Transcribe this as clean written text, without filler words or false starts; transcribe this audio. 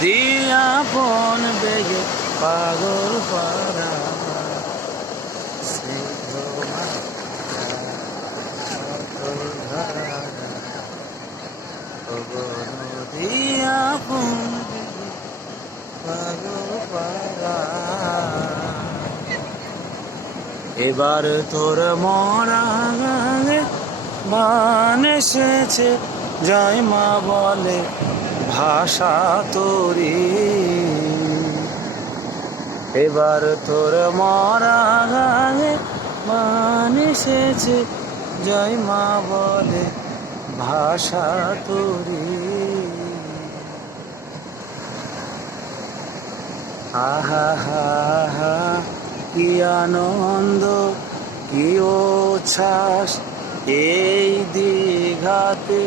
দিয়া আপন বেগে পাগল পারা দিয়া আপন বেগে পাগল পারা এবার তোর মরা গানে বান এসেছে জয় মা বলে ভাষা তোরি এবার তোর মরা গানে বান এসেছে জয় মা বলে ভাষা তোরি আহা হা হা কি আনন্দ কি উচ্ছ্বাস এই দিঘাতে